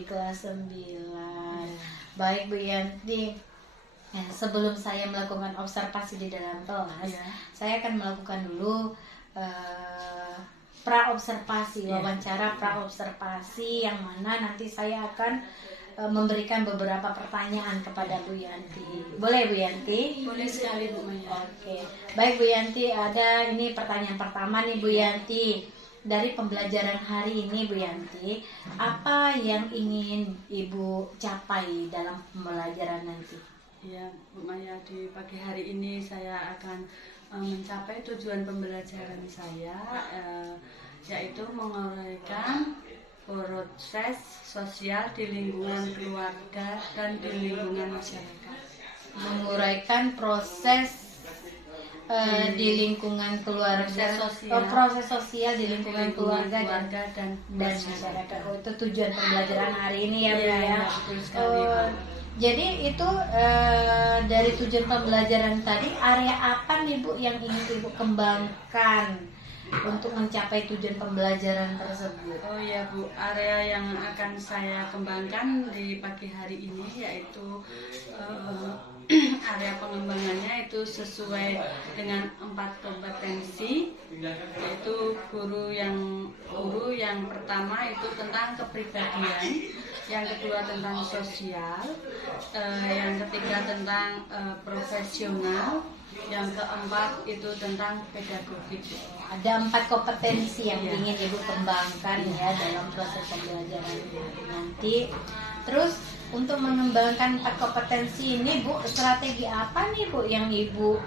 di kelas 9. Baik Bu Yanti. Nah, sebelum saya melakukan observasi di dalam kelas, saya akan melakukan dulu praobservasi, wawancara praobservasi yang mana nanti saya akan memberikan beberapa pertanyaan kepada Bu Yanti. Boleh Bu Yanti? Boleh sekali Bu Maya. Oke. Baik Bu Yanti, ada ini pertanyaan pertama nih Bu Yanti. Dari pembelajaran hari ini Bu Yanti, apa yang ingin Ibu capai dalam pembelajaran nanti? Ya, Bu Maya, di pagi hari ini saya akan mencapai tujuan pembelajaran saya, yaitu menguraikan proses sosial di lingkungan keluarga dan di lingkungan masyarakat. Menguraikan proses di lingkungan keluarga, proses sosial di lingkungan keluarga dan masyarakat. Oh, itu tujuan pembelajaran hari ini ya Bu ya. Jadi itu dari tujuan pembelajaran tadi, area apa nih Bu yang ingin Ibu kembangkan untuk mencapai tujuan pembelajaran tersebut? Oh ya Bu, area yang akan saya kembangkan di pagi hari ini yaitu area pengembangannya itu sesuai dengan 4 kompetensi, yaitu guru yang pertama itu tentang kepribadian, yang kedua tentang sosial, yang ketiga tentang profesional, yang keempat itu tentang pedagogik. Ada 4 kompetensi yang ingin Ibu kembangkan ya dalam proses pembelajaran nanti. Terus untuk mengembangkan 4 kompetensi ini Bu, strategi apa nih Bu yang Ibu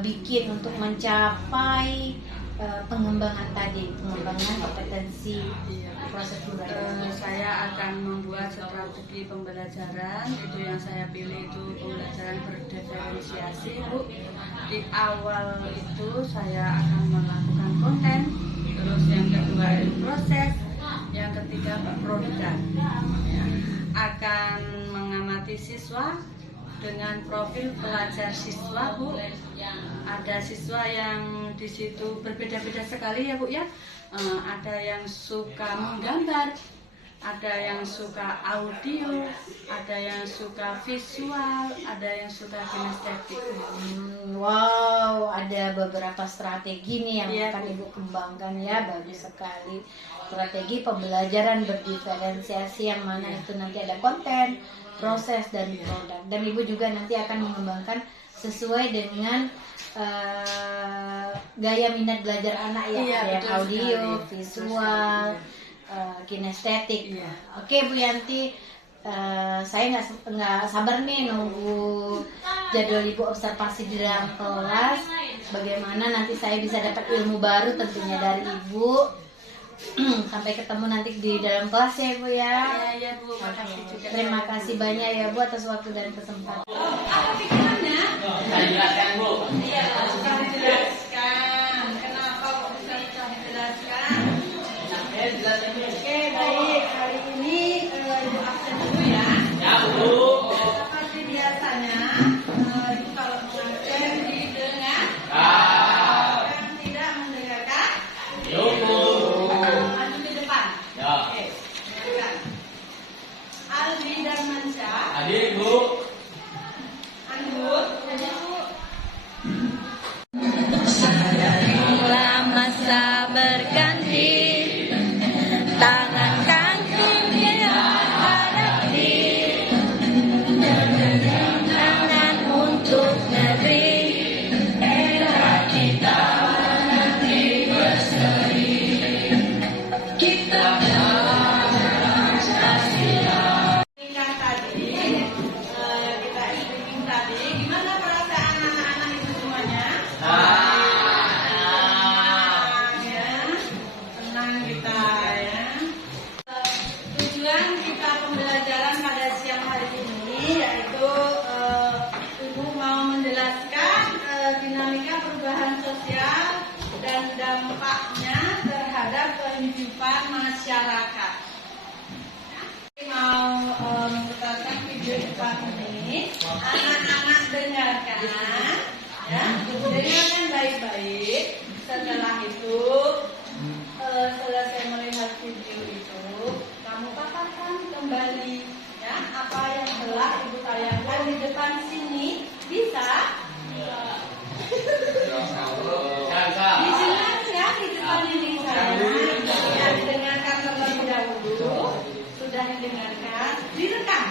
bikin untuk mencapai pengembangan kompetensi proses pembelajaran? Saya akan membuat strategi pembelajaran. Itu yang saya pilih itu pembelajaran berdiferensiasi Bu. Di awal itu saya akan melakukan konten, terus yang kedua itu proses, yang ketiga produk. Akan mengamati siswa dengan profil pelajar siswa Bu. Ada siswa yang di situ berbeda-beda sekali ya Bu ya. Ada yang suka menggambar, ada yang suka audio, ada yang suka visual, ada yang suka kinestetik. Wow, ada beberapa strategi nih yang akan Ibu kembangkan ya, bagus sekali. Strategi pembelajaran berdiferensiasi yang mana itu nanti ada konten, proses, dan produk. Dan Ibu juga nanti akan mengembangkan sesuai dengan gaya minat belajar anak ya, audio, sekali, visual, kinestetik. Oke Bu Yanti, saya nggak sabar nih nunggu jadwal Ibu observasi di dalam kelas. Bagaimana nanti saya bisa dapat ilmu baru tentunya dari Ibu. Sampai ketemu nanti di dalam kelas ya Bu ya. Ya Bu, makasih juga. Terima kasih banyak ya Bu atas waktu dan kesempatan. Apa pikirannya? Saya jelaskan Bu. Iya, bisa dijelaskan. Kenapa kok bisa dijelaskan? Saya jelaskan Bu. Oke, baik. Hari ini Ibu absen dulu ya. Ya Bu. Seperti biasanya, Ibu kalau mengabsen didengar. Yang tidak mendengarkan. Yo Bu. Maju di depan. Ya. Oke, dengarkan. Aldi dan Manca. Hadir Bu. Anggur. Jadi Bu. Bila masa berganti, tangan kaki menghadapi tangan untuk negeri. Era kita nanti berseri. Kita Yang tadi kita streaming tadi, gimana perasaan anak-anak itu semuanya? Senang kita ya. Tujuan kita pembelajaran pada siang hari ini yaitu Ibu mau menjelaskan dinamika perubahan sosial dan dampaknya terhadap kehidupan masyarakat. Mau memutarkan video depan ini, anak-anak dengarkan ya, dengarkan baik-baik. Setelah itu selesai melihat video itu, kamu paparkan ke ini saya yang didengarkan terlebih dahulu, sudah didengarkan, direkam.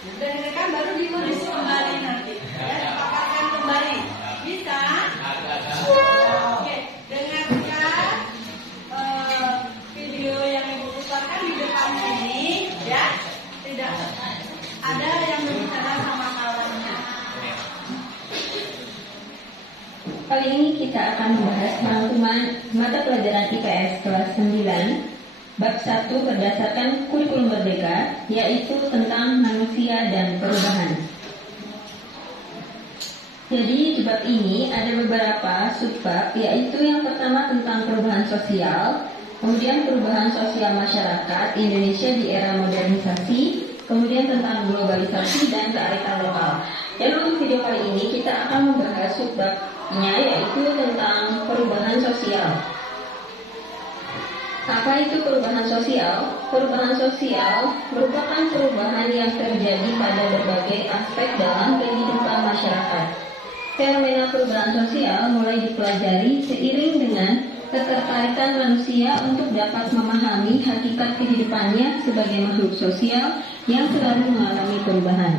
Sudah direkam baru ditulis kembali nanti, ya, dipaparkan kembali. Bisa? Oke, dengarkan video yang Ibu putarkan di depan ini, ya. Tidak ada yang berbicara sama kawannya. Kali ini kita akan membahas rangkuman mata pelajaran IPS kelas 9 bab 1 berdasarkan kurikulum Merdeka, yaitu tentang manusia dan perubahan. Jadi di bab ini ada beberapa subbab, yaitu yang pertama tentang perubahan sosial, kemudian perubahan sosial masyarakat Indonesia di era modernisasi, kemudian tentang globalisasi dan kearifan lokal. Dan untuk video kali ini kita akan membahas subbabnya, yaitu tentang perubahan sosial. Apa itu perubahan sosial? Perubahan sosial merupakan perubahan yang terjadi pada berbagai aspek dalam kehidupan masyarakat. Fenomena perubahan sosial mulai dipelajari seiring dengan ketertarikan manusia untuk dapat memahami hakikat kehidupannya sebagai makhluk sosial yang selalu mengalami perubahan.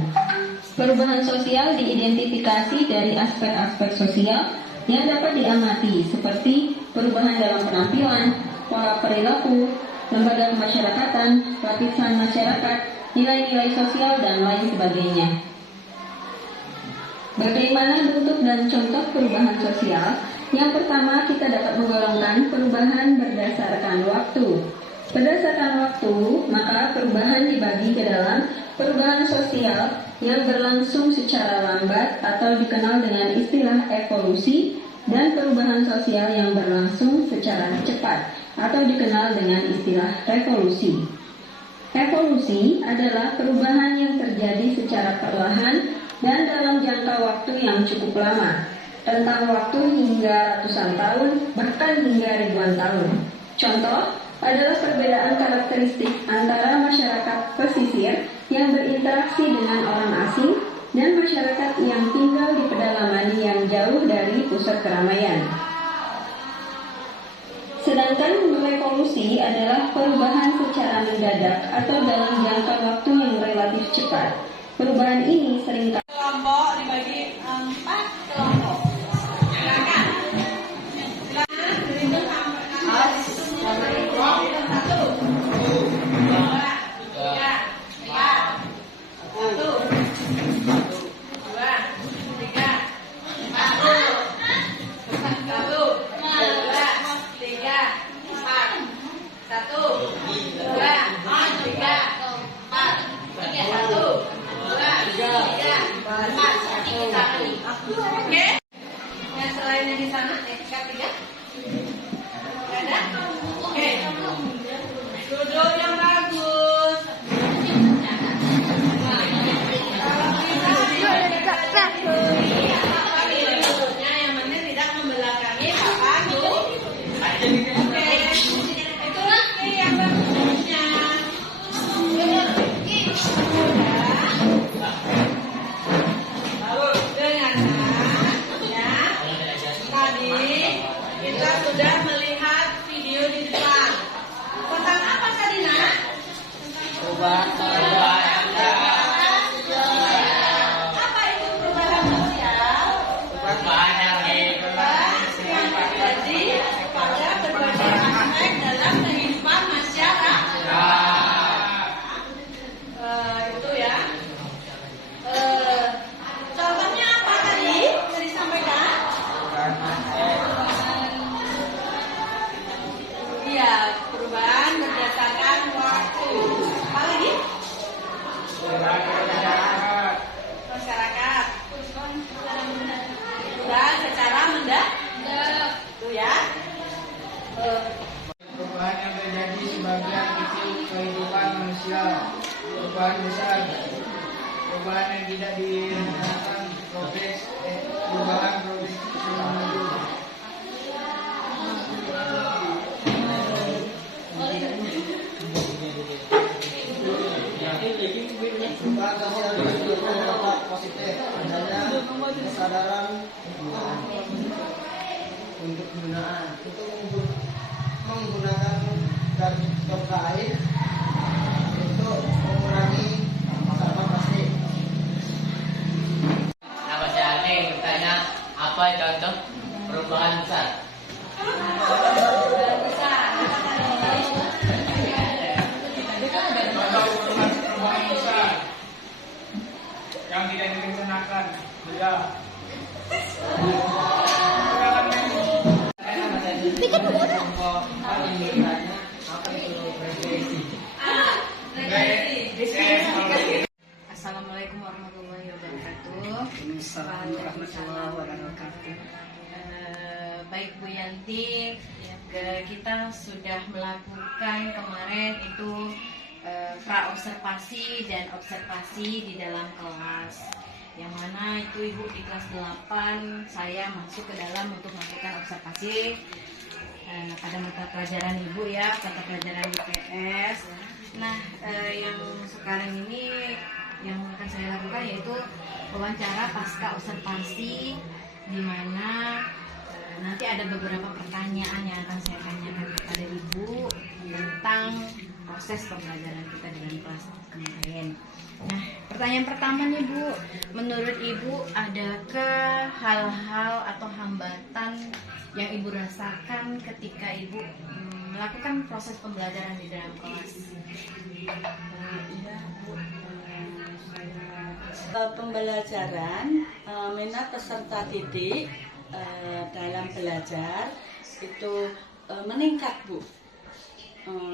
Perubahan sosial diidentifikasi dari aspek-aspek sosial yang dapat diamati, seperti perubahan dalam penampilan, pola perilaku, lembaga kemasyarakatan, lapisan masyarakat, nilai-nilai sosial, dan lain sebagainya. Bagaimana bentuk dan contoh perubahan sosial? Yang pertama, kita dapat menggolongkan perubahan berdasarkan waktu. Berdasarkan waktu, maka perubahan dibagi ke dalam perubahan sosial yang berlangsung secara lambat atau dikenal dengan istilah evolusi, dan perubahan sosial yang berlangsung secara cepat atau dikenal dengan istilah revolusi. Evolusi adalah perubahan yang terjadi secara perlahan dan dalam jangka waktu yang cukup lama, rentang waktu hingga ratusan tahun, bahkan hingga ribuan tahun. Contoh adalah perbedaan karakteristik antara masyarakat pesisir yang berinteraksi dengan orang asing dan masyarakat yang tinggal di pedalaman yang jauh dari pusat keramaian. Sedangkan revolusi adalah perubahan secara mendadak atau dalam jangka waktu yang relatif cepat. Perubahan ini seringkali Kelompok dibagi 4 kelompok. Silakan. Silakan berhitung sampai 1, 2, Oke. Yang selainnya di sana, ketiga. Ada? Oke. Duduk yang bagus. Yang mana tidak membelakangi papan tuh. Oke. Itulah yang bagusnya. Kita sudah melihat video di depan. Tentang apa tadi, Nak? Apa itu perubahan sosial? Perubahan yang terjadi pada berbagai aspek dalam kehidupan masyarakat. Itu ya. Contohnya apa tadi? Bisa disampaikan? Iya, perubahan berdasarkan waktu. Apa lagi? Masyarakat. Perubahan secara mendadak. Itu ya. Perubahan yang terjadi sebagian kecil kehidupan manusia. Perubahan besar. Perubahan yang tidak direncanakan. Perubahan progres menuju. Perubahan sosial itu berdampak positif, adanya kesadaran untuk penggunaan itu menggunakan garis stop kain untuk mengurangi sampah plastik. Nama saya Ane bertanya apa contoh perubahan besar? Perubahan besar yang tidak direncanakan, ya. Assalamualaikum warahmatullahi wabarakatuh. Waalaikumsalam warahmatullahi wabarakatuh. Baik Bu Yanti, kita sudah melakukan kemarin itu pra-observasi dan observasi di dalam kelas. Yang mana itu Ibu di kelas 8 saya masuk ke dalam untuk melakukan observasi pada mata pelajaran Ibu ya, mata pelajaran IPS. Nah, yang sekarang ini yang akan saya lakukan yaitu wawancara pasca observasi, di mana nanti ada beberapa pertanyaan yang akan saya tanyakan kepada Ibu tentang proses pembelajaran kita dalam kelas kemarin. Nah, pertanyaan pertama nih Bu, menurut Ibu adakah hal-hal atau hambatan yang Ibu rasakan ketika Ibu melakukan proses pembelajaran di dalam kelas? Iya Bu, pembelajaran minat peserta didik dalam belajar itu meningkat Bu.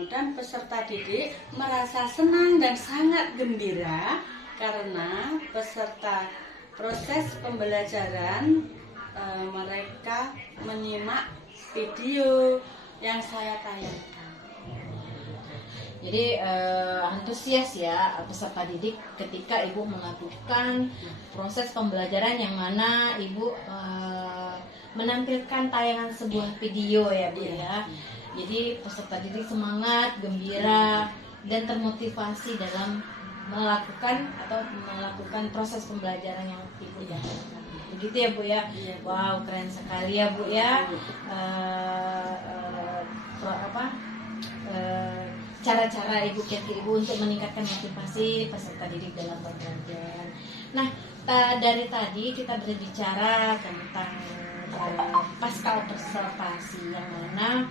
Dan peserta didik merasa senang dan sangat gembira karena peserta proses pembelajaran mereka menyimak video yang saya tayangkan. Jadi antusias ya peserta didik ketika Ibu melakukan proses pembelajaran yang mana Ibu menampilkan tayangan sebuah video ya Bu ya. Jadi peserta didik semangat, gembira, dan termotivasi dalam melakukan proses pembelajaran yang Ibu jalankan. Begitu ya Bu ya. Wow, keren sekali ya Bu ya. Cara-cara Ibu untuk meningkatkan motivasi peserta didik dalam pembelajaran. Nah, dari tadi kita berbicara tentang pasca observasi yang mana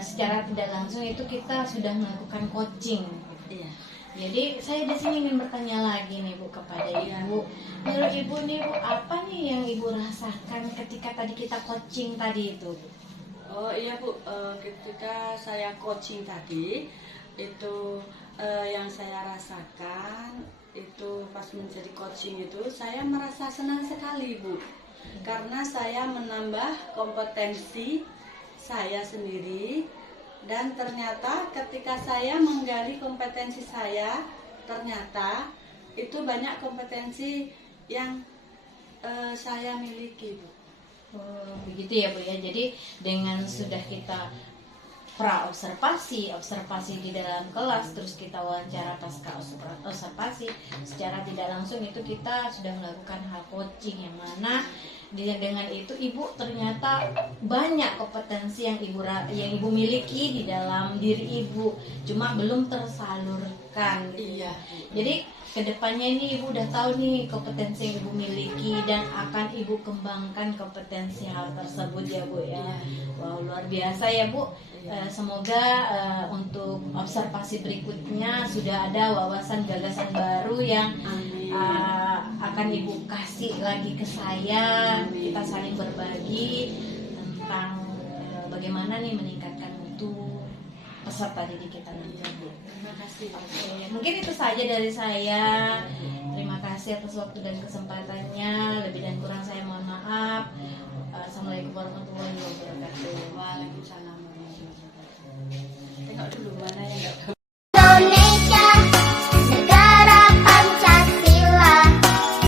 secara tidak langsung itu kita sudah melakukan coaching. Iya. Jadi saya di sini ingin bertanya lagi nih Bu kepada Ibu. Menurut Ibu nih Bu, apa nih yang Ibu rasakan ketika tadi kita coaching tadi itu? Oh iya Bu, ketika saya coaching tadi itu yang saya rasakan itu pas menjadi coaching itu saya merasa senang sekali Bu, karena saya menambah kompetensi saya sendiri, dan ternyata ketika saya menggali kompetensi saya, ternyata itu banyak kompetensi yang saya miliki Bu. Begitu ya Bu ya. Jadi dengan sudah kita pra-observasi, observasi di dalam kelas, terus kita wawancara pasca observasi, secara tidak langsung itu kita sudah melakukan hal coaching yang mana dengan itu Ibu ternyata banyak kompetensi yang Ibu miliki di dalam diri Ibu, cuma belum tersalurkan. Iya. Jadi kedepannya ini Ibu udah tahu nih kompetensi yang Ibu miliki dan akan Ibu kembangkan kompetensi hal tersebut ya Bu ya. Wow, luar biasa ya Bu. Semoga untuk observasi berikutnya sudah ada wawasan gagasan baru yang akan Ibu kasih lagi ke saya. Kita saling berbagi tentang bagaimana nih meningkatkan mutu peserta didik kita nanti Bu. Terima kasih. Mungkin itu saja dari saya. Terima kasih atas waktu dan kesempatannya.